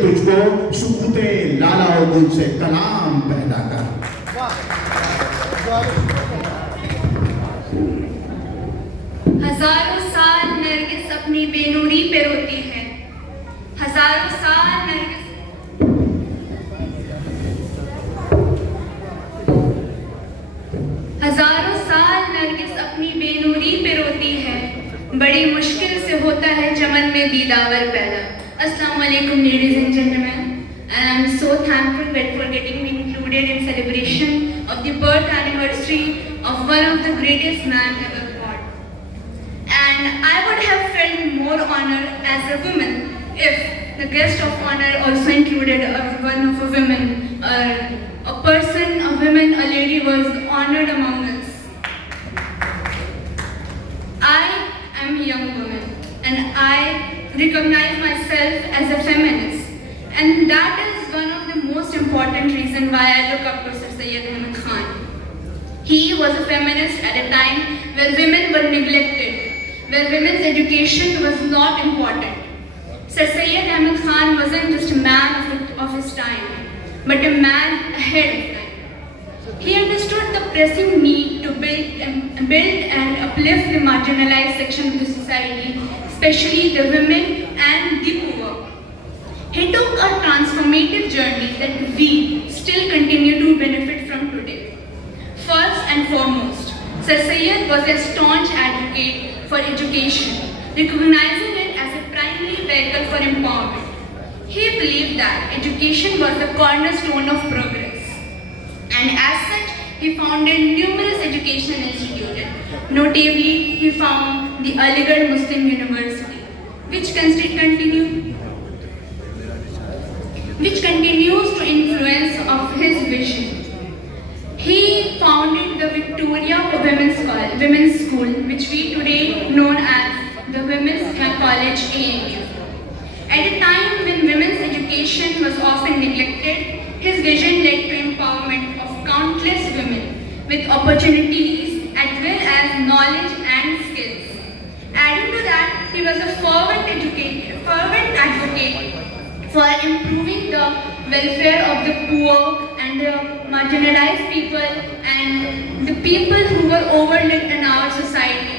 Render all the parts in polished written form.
तुझको शुकुते लाला और गुल से कलाम पैदा कर। हजारों साल नरगिस अपनी बेनूरी पे रोती है, हजारों साल नरगिस अपनी बेनूरी पे रोती है, बड़ी मुश्किल से होता है चमन में दीदावर पैदा। Assalamu alaikum ladies and gentlemen, and I'm so thankful for getting me included in celebration of the birth anniversary of one of the greatest man ever born. And I would have felt more honor as a woman if the guest of honor also included one of a woman, a person, a woman, a lady was honored among us. I am a young woman and I recognize myself as a feminist, and that is one of the most important reasons why I look up to Syed Ahmed Khan. He was a feminist at a time where women were neglected, where women's education was not important. Syed Ahmed Khan wasn't just a man of his time, but a man ahead of time. He understood the pressing need to build and uplift the marginalized section of the society, especially the women and the poor. He took a transformative journey that we still continue to benefit from today. First and foremost, Sir Syed was a staunch advocate for education, recognizing it as a primary vehicle for empowerment. He believed that education was the cornerstone of progress. And as such, he founded numerous educational institutions. Notably, he founded the Aligarh Muslim University, which continues to influence of his vision. He founded the Victoria Women's School, which we today known as the Women's College AMU. At a time when women's education was often neglected, his vision led to empowerment of countless women with opportunities as well as knowledge and skills. Adding to that, he was a fervent advocate for improving the welfare of the poor and the marginalized people and the people who were overlooked in our society.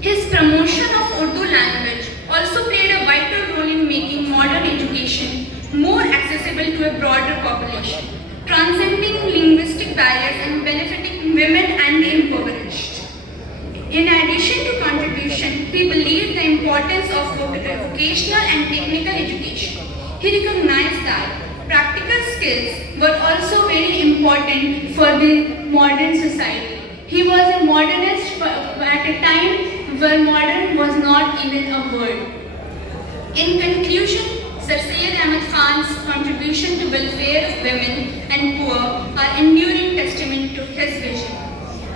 His promotion of Urdu language also played a vital role in making modern education more accessible to a broader population, transcending linguistic barriers and benefiting women and the impoverished. In addition to contribution, he believed the importance of vocational and technical education. He recognized that practical skills were also very important for the modern society. He was a modernist at a time where modern was not even a word. In conclusion, Sir Syed Ahmed Khan's contribution to welfare of women and poor are enduring testament to his vision.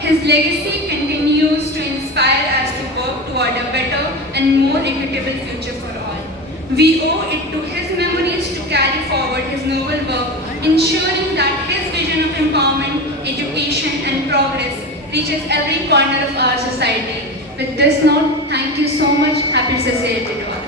His legacy continues to inspire us to work toward a better and more equitable future for all. We owe it to his memories to carry forward his noble work, ensuring that his vision of empowerment, education and progress reaches every corner of our society. With this note, thank you so much. Happy Society to all.